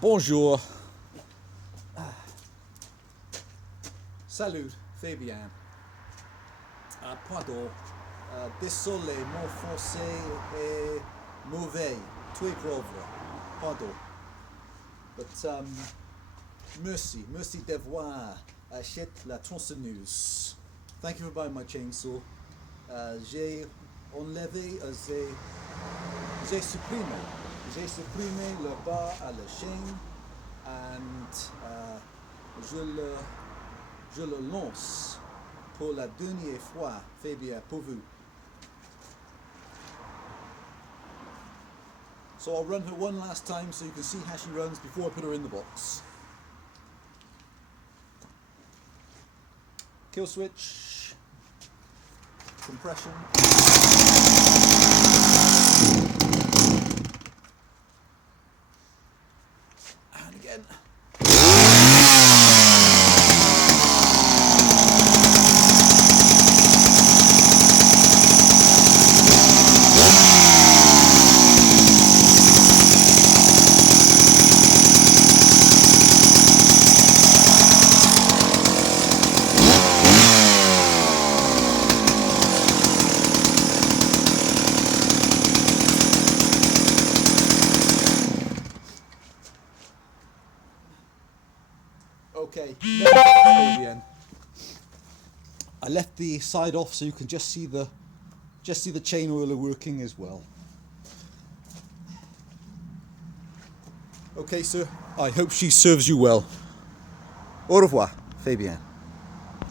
Bonjour. Salut, Fabien. Pardon. Désolé, mon français est mauvais. Très pauvre. Pardon. But merci d'avoir acheté la tronçonneuse. Thank you for buying my chainsaw. J'ai enlevé, j'ai supprimé le bas à la chaîne and je le lance pour la dernière fois, Fabien, pour vous. So I'll run her one last time so you can see how she runs before I put her in the box. Kill switch, compression. And again. Okay, Fabian. I left the side off so you can just see the chain oiler working as well. Okay, sir. I hope she serves you well. Au revoir, Fabian.